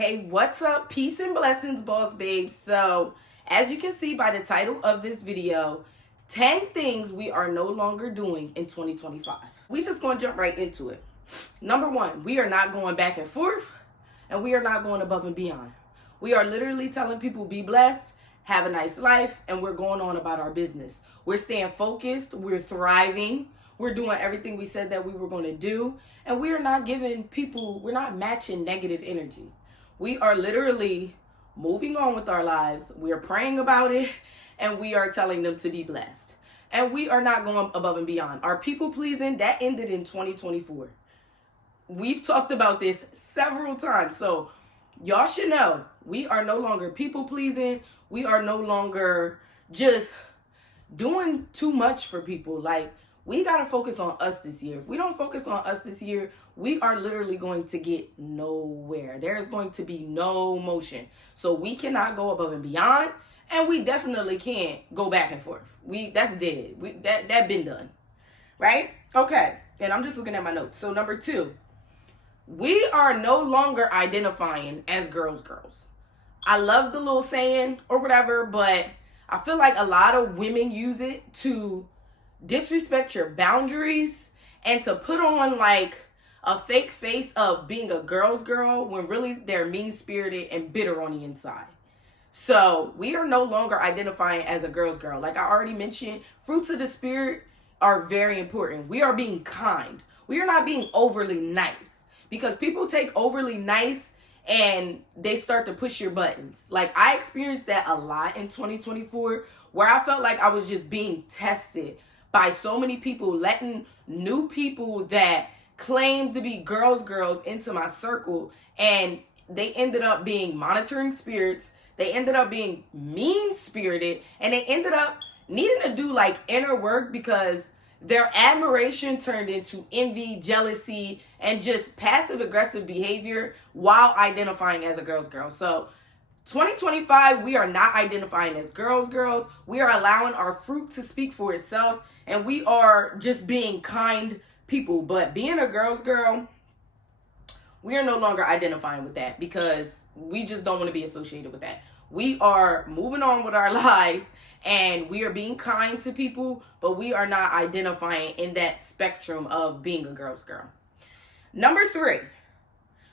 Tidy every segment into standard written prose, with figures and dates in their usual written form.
Hey, what's up? Peace and blessings, boss babes. So, as you can see by the title of this video, 10 things we are no longer doing in 2025. We just going to jump right into it. Number one, we are not going back and forth, and we are not going above and beyond. We are literally telling people be blessed, have a nice life, and we're going on about our business. We're staying focused, we're thriving, we're doing everything we said that we were going to do, and we are not giving people, we're not matching negative energy. We are literally moving on with our lives. We are praying about it, and we are telling them to be blessed. And we are not going above and beyond. Our people pleasing, that ended in 2024. We've talked about this several times. So y'all should know, we are no longer people pleasing. We are no longer just doing too much for people. Like, we got to focus on us this year. If we don't focus on us this year, we are literally going to get nowhere. There is going to be no motion. So we cannot go above and beyond, and we definitely can't go back and forth. That's dead. That been done. Right? Okay. And I'm just looking at my notes. So number two, we are no longer identifying as girls. I love the little saying or whatever, but I feel like a lot of women use it to disrespect your boundaries and to put on like a fake face of being a girl's girl when really they're mean-spirited and bitter on the inside. So we are no longer identifying as a girl's girl. Like I already mentioned, fruits of the spirit are very important. We are being kind. We are not being overly nice, because people take overly nice and they start to push your buttons. Like I experienced that a lot in 2024, where I felt like I was just being tested by so many people, letting new people that claimed to be girls into my circle, and they ended up being monitoring spirits. They ended up being mean-spirited, and they ended up needing to do like inner work, because their admiration turned into envy, jealousy, and just passive-aggressive behavior while identifying as a girl's girl. So 2025, we are not identifying as girls. We are allowing our fruit to speak for itself, and we are just being kind people. But being a girl's girl, we are no longer identifying with that, because we just don't want to be associated with that. We are moving on with our lives, and we are being kind to people, but we are not identifying in that spectrum of being a girl's girl. Number three,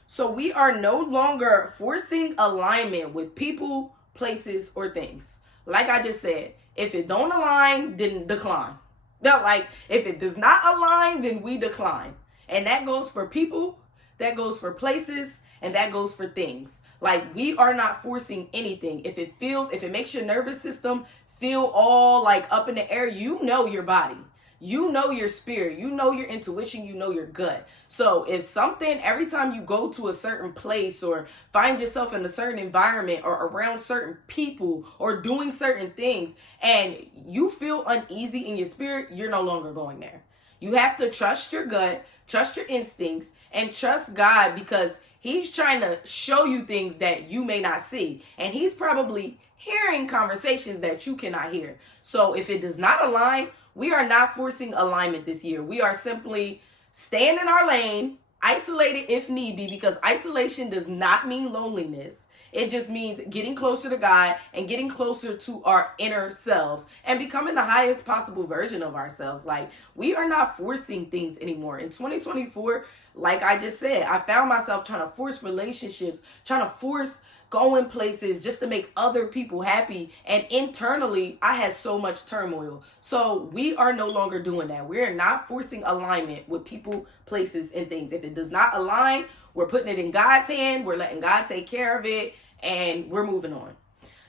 so we are no longer forcing alignment with people, places, or things. Like I just said, if it don't align, then decline. No, like if it does not align, then we decline. And that goes for people, that goes for places, and that goes for things. Like we are not forcing anything. If it makes your nervous system feel all like up in the air, you know your body. You know your spirit, you know your intuition, you know your gut. So if something, every time you go to a certain place or find yourself in a certain environment or around certain people or doing certain things and you feel uneasy in your spirit, you're no longer going there. You have to trust your gut, trust your instincts, and trust God, because He's trying to show you things that you may not see. And He's probably hearing conversations that you cannot hear. So if it does not align, we are not forcing alignment this year. We are simply staying in our lane, isolated if need be, because isolation does not mean loneliness. It just means getting closer to God and getting closer to our inner selves and becoming the highest possible version of ourselves. Like, we are not forcing things anymore. In 2024, like I just said, I found myself trying to force relationships, trying to force going places just to make other people happy. And internally, I had so much turmoil. So we are no longer doing that. We're not forcing alignment with people, places, and things. If it does not align, we're putting it in God's hand. We're letting God take care of it, and we're moving on.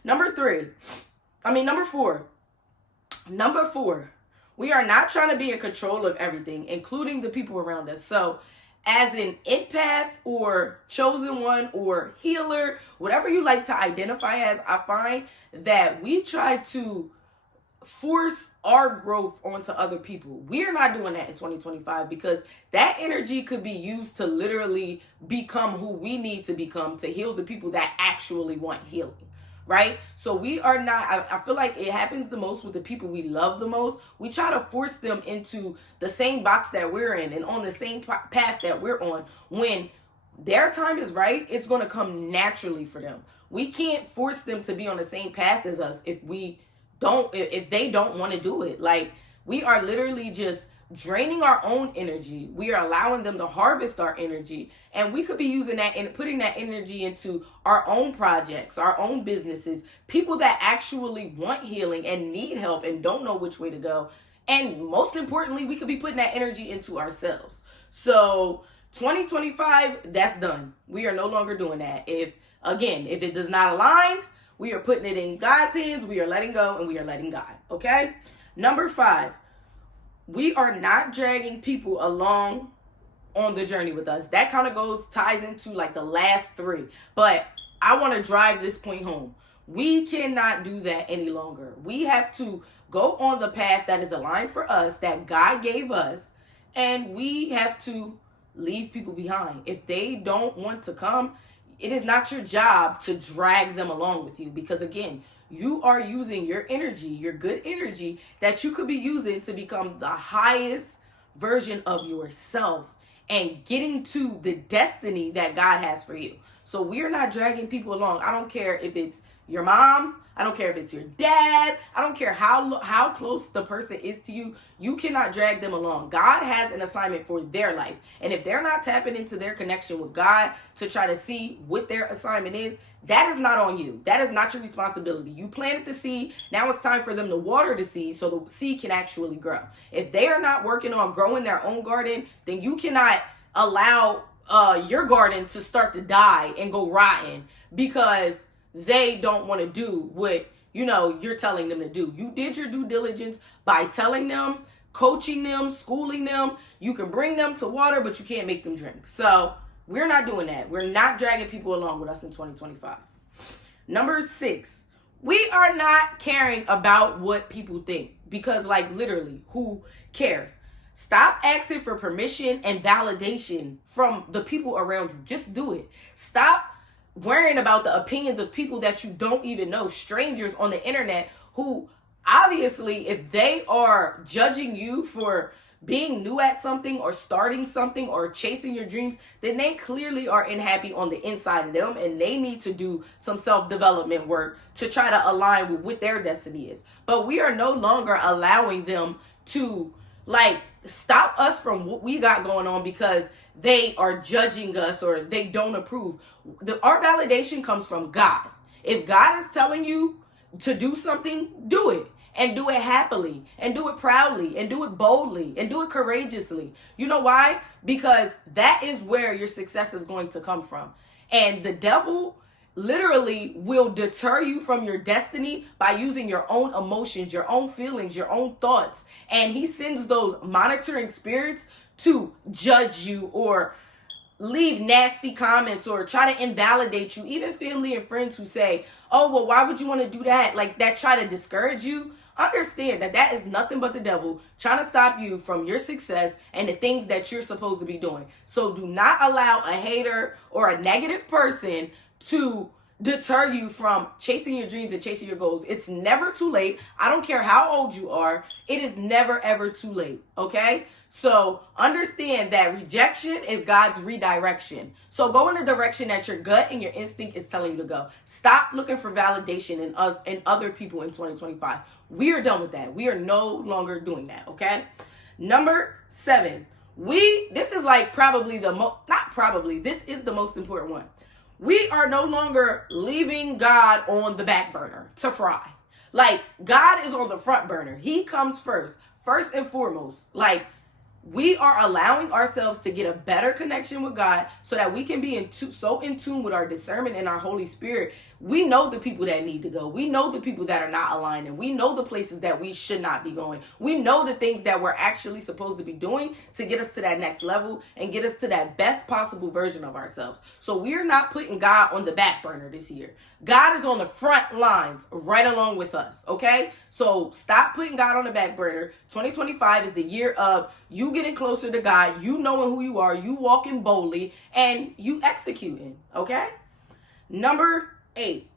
Number four. We are not trying to be in control of everything, including the people around us. So as an empath or chosen one or healer, whatever you like to identify as, I find that we try to force our growth onto other people. We're not doing that in 2025, because that energy could be used to literally become who we need to become to heal the people that actually want healing. Right? So we are not, I feel like it happens the most with the people we love the most. We try to force them into the same box that we're in and on the same path that we're on, when their time is right, it's going to come naturally for them. We can't force them to be on the same path as us if they don't want to do it. Like, we are literally just draining our own energy. We are allowing them to harvest our energy, and we could be using that and putting that energy into our own projects, our own businesses, people that actually want healing and need help and don't know which way to go. And most importantly, we could be putting that energy into ourselves. So 2025, that's done. We are no longer doing that. If it does not align, we are putting it in God's hands. We are letting go, and we are letting God. Okay? Number 5, we are not dragging people along on the journey with us. That kind of ties into like the last 3. But I want to drive this point home. We cannot do that any longer. We have to go on the path that is aligned for us, that God gave us, and we have to leave people behind. If they don't want to come, it is not your job to drag them along with you, because again, you are using your energy, your good energy that you could be using to become the highest version of yourself and getting to the destiny that God has for you. So we're not dragging people along. I don't care if it's your mom, I don't care if it's your dad, I don't care how close the person is to you. You cannot drag them along. God has an assignment for their life. And if they're not tapping into their connection with God to try to see what their assignment is, that is not on you. That is not your responsibility. You planted the seed. Now it's time for them to water the seed so the seed can actually grow. If they are not working on growing their own garden, then you cannot allow your garden to start to die and go rotten because they don't want to do what you're telling them to do. You did your due diligence by telling them, coaching them, schooling them. You can bring them to water, but you can't make them drink. So we're not doing that. We're not dragging people along with us in 2025. Number 6, we are not caring about what people think, because like literally, who cares? Stop asking for permission and validation from the people around you. Just do it. Stop worrying about the opinions of people that you don't even know, strangers on the internet, who obviously, if they are judging you for being new at something or starting something or chasing your dreams, then they clearly are unhappy on the inside of them, and they need to do some self-development work to try to align with what their destiny is. But we are no longer allowing them to stop us from what we got going on because they are judging us or they don't approve. Our validation comes from God. If God is telling you to do something, do it. And do it happily, and do it proudly, and do it boldly, and do it courageously. You know why? Because that is where your success is going to come from. And the devil literally will deter you from your destiny by using your own emotions, your own feelings, your own thoughts. And he sends those monitoring spirits to judge you or leave nasty comments or try to invalidate you. Even family and friends who say, oh, well, why would you want to do that? Like that, try to discourage you. Understand that that is nothing but the devil trying to stop you from your success and the things that you're supposed to be doing. So do not allow a hater or a negative person to deter you from chasing your dreams and chasing your goals. It's never too late. I don't care how old you are. It is never, ever too late. Okay? So understand that rejection is God's redirection. So go in the direction that your gut and your instinct is telling you to go. Stop looking for validation in other people in 2025. We are done with that. We are no longer doing that. Okay. Number 7, this is like probably this is the most important one. We are no longer leaving God on the back burner to fry. Like God is on the front burner. He comes first and foremost. Like, we are allowing ourselves to get a better connection with God so that we can be so in tune with our discernment and our Holy Spirit. We know the people that need to go. We know the people that are not aligning. We know the places that we should not be going. We know the things that we're actually supposed to be doing to get us to that next level and get us to that best possible version of ourselves. So we're not putting God on the back burner this year. God is on the front lines right along with us, okay? So stop putting God on the back burner. 2025 is the year of you getting closer to God, you knowing who you are, you walking boldly, and you executing, okay? Number 8,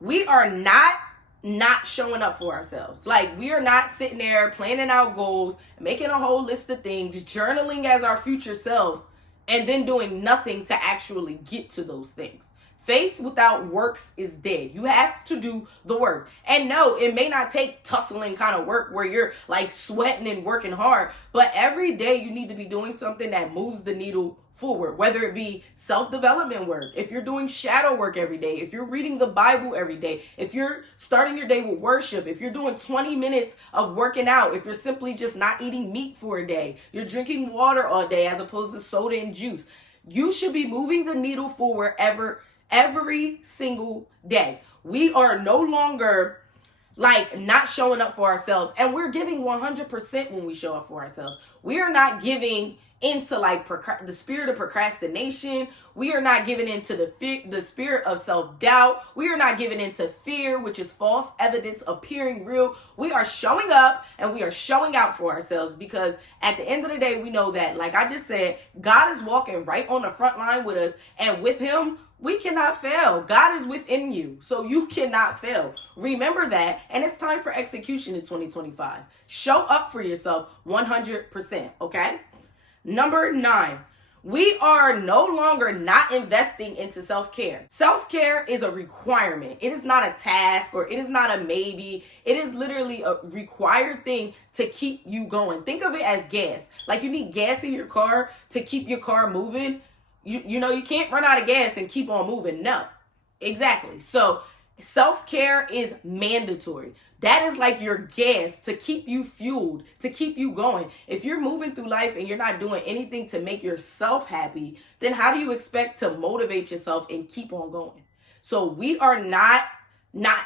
we are not showing up for ourselves. Like, we are not sitting there planning out goals, making a whole list of things, journaling as our future selves, and then doing nothing to actually get to those things. Faith without works is dead. You have to do the work. And no, it may not take tussling kind of work where you're like sweating and working hard, but every day you need to be doing something that moves the needle forward, whether it be self-development work, if you're doing shadow work every day, if you're reading the Bible every day, if you're starting your day with worship, if you're doing 20 minutes of working out, if you're simply just not eating meat for a day, you're drinking water all day as opposed to soda and juice. You should be moving the needle forward every single day. We are no longer like not showing up for ourselves, and we're giving 100% when we show up for ourselves. We are not giving into like the spirit of procrastination. We are not giving into the spirit of self-doubt. We are not giving into fear, which is false evidence appearing real. We are showing up and we are showing out for ourselves, because at the end of the day, we know that, like I just said, God is walking right on the front line with us, and with him, we cannot fail. God is within you, so you cannot fail. Remember that, and it's time for execution in 2025. Show up for yourself 100%, okay? Number 9, we are no longer not investing into self-care. Self-care is a requirement. It is not a task, or it is not a maybe. It is literally a required thing to keep you going. Think of it as gas. Like you need gas in your car to keep your car moving. You know, you can't run out of gas and keep on moving. No, exactly. So self-care is mandatory. That is like your gas to keep you fueled, to keep you going. If you're moving through life and you're not doing anything to make yourself happy, then how do you expect to motivate yourself and keep on going? So we are not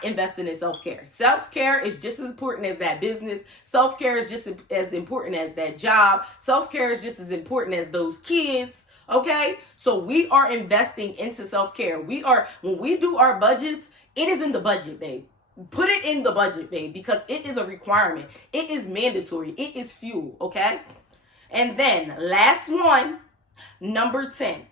investing in self-care. Self-care is just as important as that business. Self-care is just as important as that job. Self-care is just as important as those kids. Okay, so we are investing into self-care. When we do our budgets, it is in the budget, babe. Put it in the budget, babe, because it is a requirement. It is mandatory. It is fuel, okay? And then last one, number 10.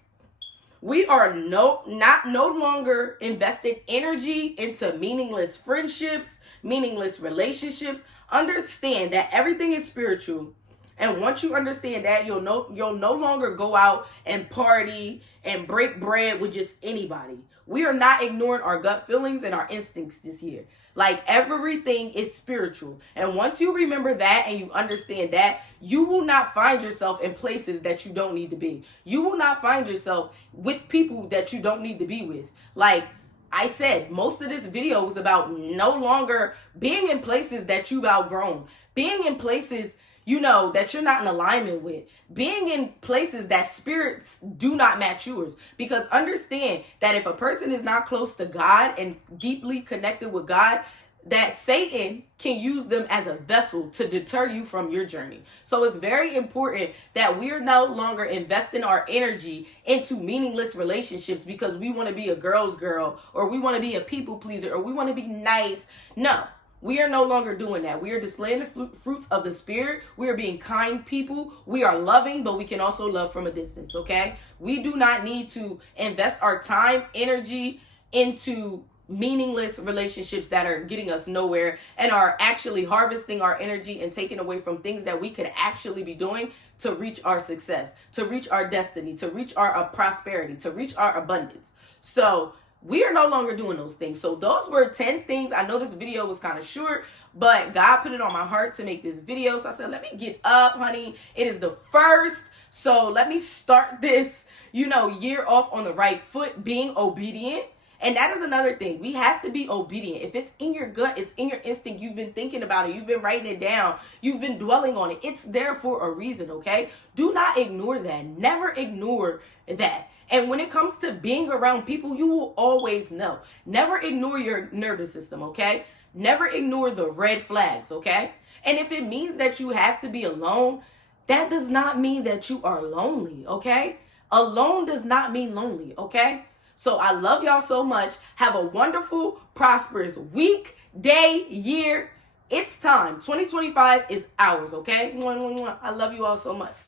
We are no longer investing energy into meaningless friendships, meaningless relationships. Understand that everything is spiritual. And once you understand that, you'll no longer go out and party and break bread with just anybody. We are not ignoring our gut feelings and our instincts this year. Like everything is spiritual. And once you remember that and you understand that, you will not find yourself in places that you don't need to be. You will not find yourself with people that you don't need to be with. Like I said, most of this video was about no longer being in places that you've outgrown, being in places that you're not in alignment with, being in places that spirits do not match yours. Because understand that if a person is not close to God and deeply connected with God, that Satan can use them as a vessel to deter you from your journey. So it's very important that we're no longer investing our energy into meaningless relationships because we want to be a girl's girl, or we want to be a people pleaser, or we want to be nice. No. We are no longer doing that. We are displaying the fruits of the Spirit. We are being kind people. We are loving, but we can also love from a distance, okay? We do not need to invest our time, energy into meaningless relationships that are getting us nowhere and are actually harvesting our energy and taking away from things that we could actually be doing to reach our success, to reach our destiny, to reach our prosperity, to reach our abundance. So we are no longer doing those things. So those were 10 things. I know this video was kind of short, but God put it on my heart to make this video. So I said, let me get up, honey. It is the first. So let me start this, year off on the right foot, being obedient. And that is another thing. We have to be obedient. If it's in your gut, it's in your instinct, you've been thinking about it, you've been writing it down, you've been dwelling on it, it's there for a reason, okay? Do not ignore that. Never ignore that. And when it comes to being around people, you will always know. Never ignore your nervous system, okay? Never ignore the red flags, okay? And if it means that you have to be alone, that does not mean that you are lonely, okay? Alone does not mean lonely, okay? So I love y'all so much. Have a wonderful, prosperous week, day, year. It's time. 2025 is ours, okay? I love you all so much.